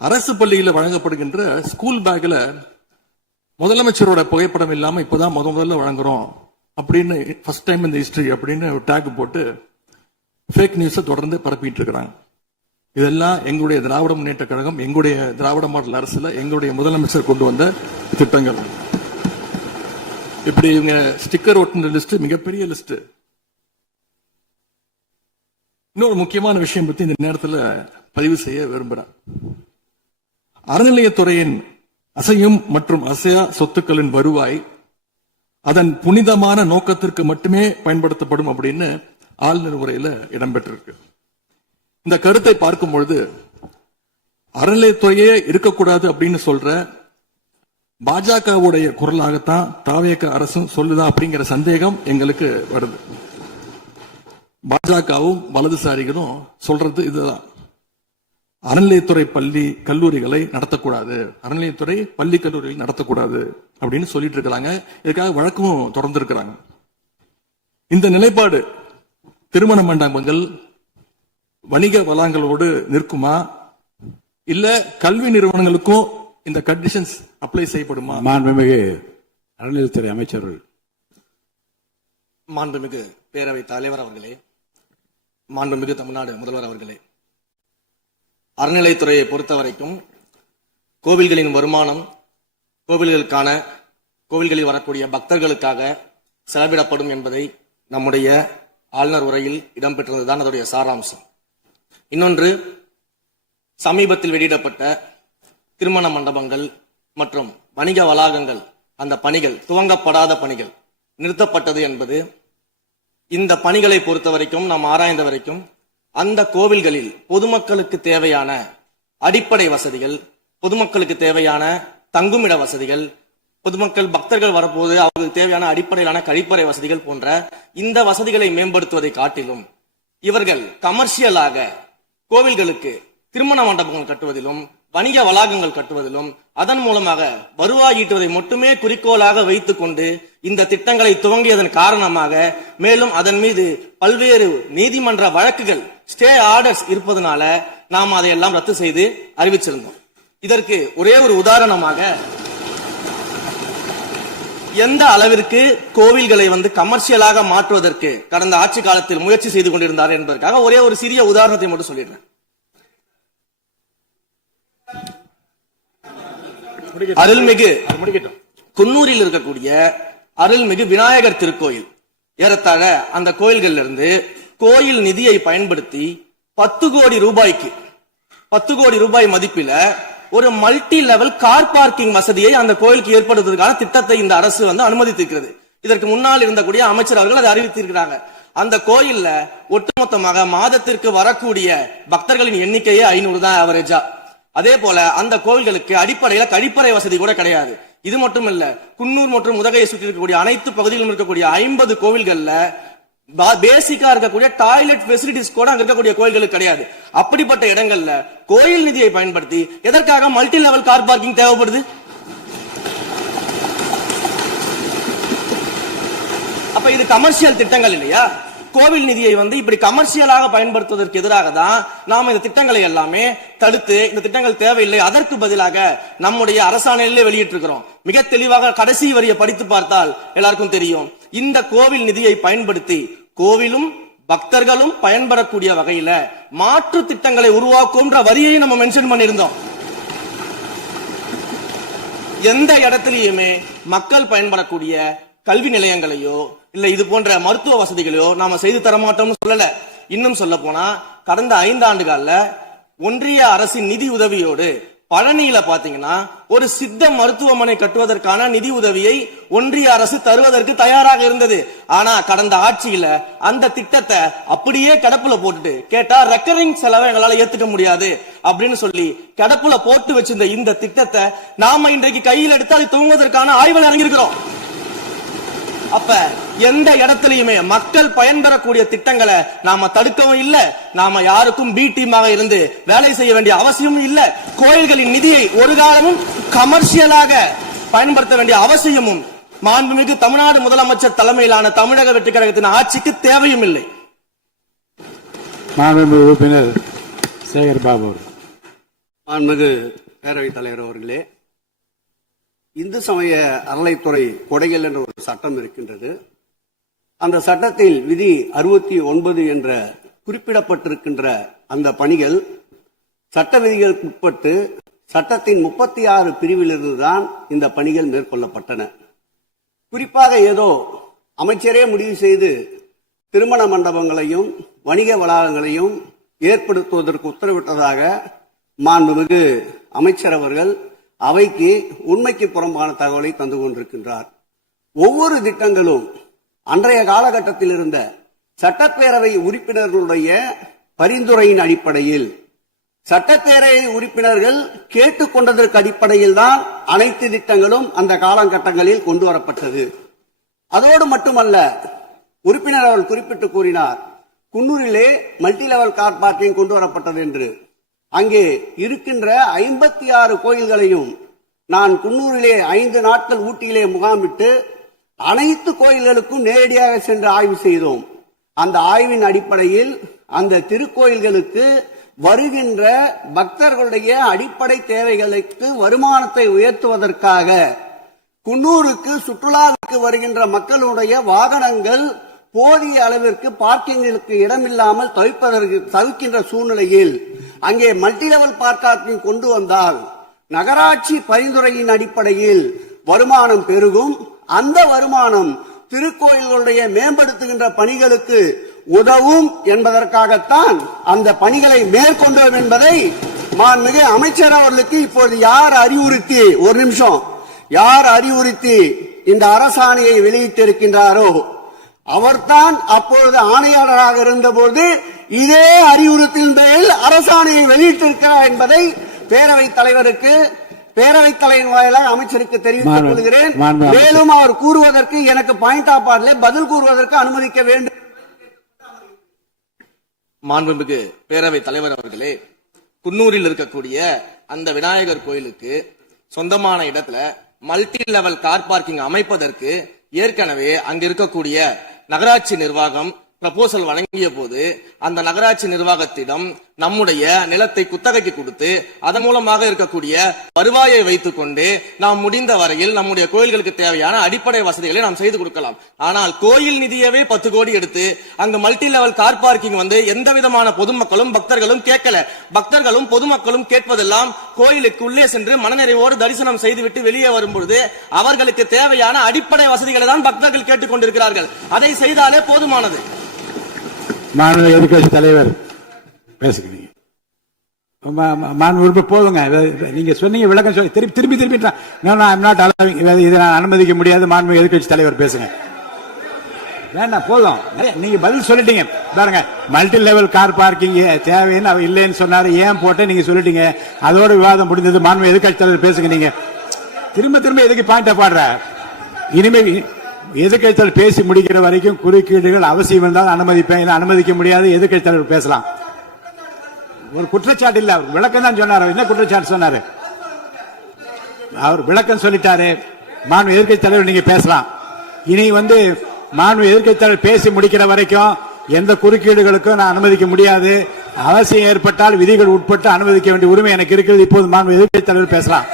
அரசு பள்ளியில் வழங்கப்படுகின்ற ஸ்கூல் பேக்ல முதலமைச்சரோட புகைப்படம் இல்லாம இப்பதான் முதல்ல வழங்குறோம் அப்படின்னு ஃபர்ஸ்ட் டைம் இந்த ஹிஸ்டரி அப்படின்னு டேக் போட்டு ஃபேக் நியூஸை தொடர்ந்து பரப்பிட்டு இருக்கிறாங்க. இதெல்லாம் எங்களுடைய திராவிட முன்னேற்ற கழகம், எங்களுடைய திராவிட மாடல் அரசுல எங்களுடைய முதலமைச்சர் கொண்டு வந்த திட்டங்கள். இப்படி இவங்க ஸ்டிக்கர் ஒட்டின லிஸ்ட் மிகப்பெரிய லிஸ்ட். இன்னொரு முக்கியமான விஷயம் பத்தி இந்த நேரத்தில் பதிவு செய்ய விரும்புகிறேன். அறநிலையத்துறையின் அசையும் மற்றும் அசையா சொத்துக்களின் வருவாய் அதன் புனிதமான நோக்கத்திற்கு மட்டுமே பயன்படுத்தப்படும் அப்படின்னு ஆளுநர் உரையில இடம்பெற்றிருக்கு. இந்த கருத்தை பார்க்கும் பொழுது அறநிலையத்துறையே இருக்கக்கூடாது அப்படின்னு சொல்ற பாஜகவுடைய குரலாகத்தான் தாவேக அரசும் சொல்லுதா அப்படிங்கிற சந்தேகம் எங்களுக்கு வருது. பாஜகவும் வலதுசாரிகளும் சொல்றது இதுதான். அறநிலையத்துறை பள்ளி கல்லூரிகளை நடத்தக்கூடாது, அறநிலையத்துறை பள்ளி கல்லூரிகள் நடத்தக்கூடாது அப்படின்னு சொல்லிட்டு இருக்கிறாங்க. இதுக்காக வழக்கும் தொடர்ந்து இருக்கிறாங்க. இந்த நிலைப்பாடு திருமண மண்டபங்கள் வணிக வளங்களோடு நிற்குமா, இல்ல கல்வி நிறுவனங்களுக்கும் இந்த கண்டிஷன்ஸ் அப்ளை செய்யப்படுமா? மாண்புமிகு அறநிலையத்துறை அமைச்சர்கள். மாண்புமிகு பேரவைத் தலைவர் அவர்களே, மாண்புமிகு தமிழ்நாடு முதல்வர் அவர்களே, அறநிலையத்துறையை பொறுத்த வரைக்கும் கோவில்களின் வருமானம் கோவில்களுக்கான கோவில்களில் வரக்கூடிய பக்தர்களுக்காக செலவிடப்படும் என்பதை நம்முடைய ஆளுநர் உரையில் இடம்பெற்றிருந்ததுதான் அதனுடைய சாராம்சம். இன்னொன்று, சமீபத்தில் வெளியிடப்பட்ட திருமண மண்டபங்கள் மற்றும் வணிக வளாகங்கள் அந்த பணிகள் துவங்கப்படாத பணிகள் நிறுத்தப்பட்டது என்பது இந்த பணிகளை பொறுத்த வரைக்கும் நாம் ஆராய்ந்த வரைக்கும் அந்த கோவில்களில் பொதுமக்களுக்கு தேவையான அடிப்படை வசதிகள், பொதுமக்களுக்கு தேவையான தங்குமிட வசதிகள், பொதுமக்கள் பக்தர்கள் வரப்போது அவர்களுக்கு தேவையான அடிப்படையிலான கழிப்பறை வசதிகள் போன்ற இந்த வசதிகளை மேம்படுத்துவதை காட்டிலும் இவர்கள் கமர்ஷியலாக கோவில்களுக்கு திருமண மண்டபங்கள் கட்டுவதிலும் வணிக வளாகங்கள் கட்டுவதிலும் அதன் மூலமாக வருவாய் ஈட்டுவதை மட்டுமே குறிக்கோளாக வைத்துக் கொண்டு இந்த திட்டங்களை துவங்கியதன் காரணமாக மேலும் அதன் மீது பல்வேறு நீதிமன்ற வழக்குகள் ஸ்டே ஆர்டர்ஸ் இருப்பதனால நாம் அதையெல்லாம் ரத்து செய்து அறிவிச்சிருந்தோம். இதற்கு ஒரே ஒரு உதாரணமாக எந்த அளவிற்கு கோவில்களை கமர்ஷியலாக மாற்றுவதற்கு கடந்த ஆட்சி காலத்தில் முயற்சி செய்து கொண்டிருந்தார் என்பதற்காக ஒரே ஒரு சிறிய உதாரணத்தை மட்டும் சொல்லிடுறேன். அருள்மிகு குன்னூரில் இருக்கக்கூடிய அருள்மிகு விநாயகர் திருக்கோயில், ஏறத்தாழ அந்த கோயில்கள் இருந்து கோயில் நிதியை பயன்படுத்தி 10 கோடி ரூபாய்க்கு 10 கோடி ரூபாய் மதிப்பில ஒரு மல்டி லெவல் கார் பார்க்கிங் வசதியை அந்த கோயிலுக்கு ஏற்படுத்துவதற்கான திட்டத்தை இந்த அரசு அனுமதித்திருக்கிறது. இதற்கு முன்னால் இருந்தக்கூடிய அமைச்சர் அவர்கள் அதை அறிவித்திருக்கிறாங்க. அந்த கோயில்ல ஒட்டுமொத்தமாக மாதத்திற்கு வரக்கூடிய பக்தர்களின் எண்ணிக்கையே 500 தான் ஆவரேஜா. அதே போல அந்த கோவில்களுக்கு அடிப்படையில கழிப்பறை வசதி கூட கிடையாது. இது மட்டும் இல்ல, குன்னூர் மற்றும் உதகையை சுற்றி இருக்கக்கூடிய அனைத்து பகுதிகளிலும் இருக்கக்கூடிய 50 கோவில்கள்ல பேசிக்கா இருக்கக்கூடிய டாய்லெட் பெசிலிட்டிஸ் கூட அங்க இருக்கக்கூடிய கோயில்களுக்கு கிடையாது. அப்படிப்பட்ட இடங்கள்ல கோயில் நிதியை பயன்படுத்தி எதற்காக மல்டி லெவல் கார் பார்க்கிங் தேவைப்படுது? அப்ப இது கமர்ஷியல் திட்டங்கள் இல்லையா? கோவில் நிதியை இப்படி கமர்ஷியலாக பயன்படுத்துவதற்கு எதிராக தான் நாம் இந்த திட்டங்களை எல்லாமே தடுத்து இந்த திட்டங்கள் தேவையில்லை, அதற்கு பதிலாக நம்முடைய அரசாணையிலே வெளியிட்டிருக்கிறோம். மிக தெளிவாக கடைசி வரியை படித்து பார்த்தால் எல்லாருக்கும் தெரியும். இந்த கோவில் நிதியை பயன்படுத்தி கோவிலும் பக்தர்களும் பயன்பெறக்கூடிய வகையில மாற்று திட்டங்களை உருவாக்கும்ன்ற வரியை நம்ம மென்ஷன் பண்ணியிருந்தோம். எந்த இடத்திலேயுமே மக்கள் பயன்படக்கூடிய கல்வி நிலையங்களையோ இல்ல இது போன்ற மருத்துவ வசதிகளையோ நாம செய்து தரமாட்டோம்னு சொல்லல. இன்னும் சொல்ல போனா கடந்த 5 ஆண்டுகள்ல ஒன்றிய அரசின் நிதி உதவியோடு பழனியில பாத்தீங்கன்னா ஒரு சித்த மருத்துவமனை கட்டுவதற்கான நிதி உதவியை ஒன்றிய அரசு தருவதற்கு தயாராக இருந்தது. ஆனா கடந்த ஆட்சியில அந்த திட்டத்தை அப்படியே கிடப்புல போட்டுட்டு கேட்டா ரெக்கரிங் செலவை எங்களால ஏத்துக்க முடியாது அப்படின்னு சொல்லி கிடப்புல போட்டு வச்சிருந்த இந்த திட்டத்தை நாம இன்றைக்கு கையில் எடுத்து அதை துவங்குவதற்கான ஆய்வில் இறங்கியிருக்கிறோம். அப்ப எந்த இடத்திலையுமே மக்கள் பயன்பெறக்கூடிய திட்டங்களை நாம தடுக்கவும் இல்ல, நாம யாருக்கும் பி டீமாக இருந்து வேலை செய்ய வேண்டிய அவசியமும் இல்ல. கோயில்களின் நிதியை ஒரு காலமும் கமர்ஷியலாக பயன்படுத்த வேண்டிய அவசியமும் மாண்புமிகு தமிழ்நாடு முதலமைச்சர் தலைமையிலான தமிழக வெற்றி கழகத்தின் ஆட்சிக்கு தேவையும் இல்லை. மாண்புமிகு உறுப்பினர் சேகர் பாபு. மாண்புமிகு பேரவைத் தலைவர் அவர்களே, இந்து சமய அறநிலைத்துறை கொடைகள் என்ற ஒரு சட்டம் இருக்கின்றது. அந்த சட்டத்தில் விதி 69 என்ற குறிப்பிடப்பட்டிருக்கின்ற அந்த பணிகள் சட்ட விதிகளுக்கு உட்பட்டு சட்டத்தின் 36 பிரிவிலிருந்து தான் இந்த பணிகள் மேற்கொள்ளப்பட்டன. குறிப்பாக ஏதோ அமைச்சரே முடிவு செய்து திருமண மண்டபங்களையும் வணிக வளாகங்களையும் ஏற்படுத்துவதற்கு உத்தரவிட்டதாக மாண்புமிகு அமைச்சர் அவர்கள் அவைக்கு உண்மைக்கு புறம்பான தகவலை தந்து கொண்டிருக்கின்றார். ஒவ்வொரு திட்டங்களும் அன்றைய காலகட்டத்தில் இருந்த சட்டப்பேரவை உறுப்பினர்களுடைய பரிந்துரையின் அடிப்படையில், சட்டப்பேரவை உறுப்பினர்கள் கேட்டுக்கொண்டதற்கு அடிப்படையில் தான் அனைத்து திட்டங்களும் அந்த காலகட்டங்களில் கொண்டு வரப்பட்டது. அதோடு மட்டுமல்ல, உறுப்பினர் அவர்கள் குறிப்பிட்டு கூறினார், குன்னூரிலே மல்டி லெவல் கார் பார்க்கிங் கொண்டு வரப்பட்டது என்று. அங்கே இருக்கின்ற 56 கோயில்களையும் நான் குன்னூரிலே 5 நாட்கள் ஊட்டியிலே முகாமிட்டு அனைத்து கோயில்களுக்கும் நேரடியாக சென்று ஆய்வு செய்தோம். அந்த ஆய்வின் அடிப்படையில் அந்த திருக்கோயில்களுக்கு வருகின்ற பக்தர்களுடைய அடிப்படை தேவைகளுக்கு வருமானத்தை உயர்த்துவதற்காக குன்னூருக்கு சுற்றுலாவுக்கு வருகின்ற மக்களுடைய வாகனங்கள் போதிய அளவிற்கு பார்க்கிங்களுக்கு இடமில்லாமல் தவிக்கின்ற சூழ்நிலையில் அங்கே மல்டி லெவல் பார்க்கிங் கொண்டு வந்தால் நகராட்சி பரிந்துரையின் அடிப்படையில் வருமானம் பெருகும். அந்த வருமானம் திருக்கோயில்களுடைய மேம்படுத்துகின்ற பணிகளுக்கு உதவும் என்பதற்காகத்தான் அந்த பணிகளை மேற்கொண்டோம் என்பதை மாண்புமிகு அமைச்சர் அவர்களுக்கு இப்போது யார் அறிவுறுத்தி, ஒரு நிமிஷம், யார் அறிவுறுத்தி இந்த அரசாணையை வெளியிட்டிருக்கின்றாரோ அவர்தான் அப்பொழுது ஆணையாளராக இருந்தபோது இதே அறிவுறுத்தின் பேரில் அரசாணையை வெளியிட்டிருக்கிறார் என்பதை பேரவைத் தலைவருக்கு, பேரவைத் தலைவர் வாயிலாக அமைச்சருக்கு தெரிவித்துக் கொள்கிறேன். மேலும் அவர் கூறுவதற்கு எனக்கு பாயிண்ட் ஆஃப் ஆர்டர்ல பதில் கூறுவதற்கு அனுமதிக்க வேண்டும். மாண்புமிகு பேரவைத் தலைவர் அவர்களே, குன்னூரில் இருக்கக்கூடிய அந்த விநாயகர் கோயிலுக்கு சொந்தமான இடத்துல மல்டி லெவல் கார் பார்க்கிங் அமைப்பதற்கு ஏற்கனவே அங்க இருக்கக்கூடிய நகராட்சி நிர்வாகம் ப்ரப்போசல் வழங்கிய போது அந்த நகராட்சி நிர்வாகத்திடம் நம்முடைய நிலத்தை குத்தகைக்கு கொடுத்து அதன் மூலமாக இருக்கக்கூடிய வருவாயை வைத்துக் கொண்டு நாம் முடிந்த வரையில் நம்முடைய கோயில்களுக்கு தேவையான அடிப்படை வசதிகளை நாம் செய்து கொடுக்கலாம். ஆனால் கோயில் நிதியவே 10 கோடி எடுத்து அங்க மல்டி லெவல் கார் பார்க்கிங் வந்து எந்த விதமான பொதுமக்களும் பக்தர்களும் கேட்கல. பக்தர்களும் பொதுமக்களும் கேட்பதெல்லாம் கோயிலுக்கு உள்ளே சென்று மனநிறைவோடு தரிசனம் செய்துவிட்டு வெளியே வரும்பொழுது அவர்களுக்கு தேவையான அடிப்படை வசதிகளை தான் பக்தர்கள் கேட்டுக் கொண்டிருக்கிறார்கள். அதை செய்தாலே போதுமானது. மாநில எதிர்கட்சி தலைவர் பேசுகிறீங்க. போதுங்க, நீங்க சொன்னீங்க விளக்கம் சொல்லி திருப்பி இதை நான் அனுமதிக்க முடியாது. மாண்பு எதிர்கட்சி தலைவர் பேசுங்க. வேண்டாம், போதும், நீங்க பதில் சொல்லிட்டீங்க. பாருங்க, மல்டி லெவல் கார் பார்க்கிங் தேவைன்னு அவர் இல்லைன்னு சொன்னாரு, ஏன் போட்டு நீங்க சொல்லிட்டீங்க. அதோட விவாதம் முடிந்தது. மாண்பு எதிர்கட்சி தலைவர் பேசுங்க. நீங்க திரும்ப எதுக்கு பாயிண்ட் பாடுற? இனிமே எதிர்கட்சி தலைவர் பேசி முடிக்கிற வரைக்கும் குறுக்கீடுகள் அவசியம் இருந்தால் அனுமதிப்பேன், அனுமதிக்க முடியாது. எதிர்கட்சி தலைவர் பேசலாம். ஒரு குற்றச்சாட்டு இல்ல, அவர் விளக்கம் தான் சொன்னார். என்ன குற்றச்சாட்டு சொன்னாரு? அவர் விளக்கம் சொல்லிட்டாரு. மாண்பு எதிர்கட்சி தலைவர் நீங்க பேசலாம். இனி மாண்பு எதிர்கட்சி தலைவர் பேசி முடிக்கிற வரைக்கும் எந்த குறுக்கீடுகளுக்கும் நான் அனுமதிக்க முடியாது. அவசியம் ஏற்பட்டால் விதிகள் உட்பட்டு அனுமதிக்க வேண்டிய உரிமை எனக்கு இருக்கிறது. இப்போது மாண்பு எதிர்கட்சி தலைவர் பேசலாம்.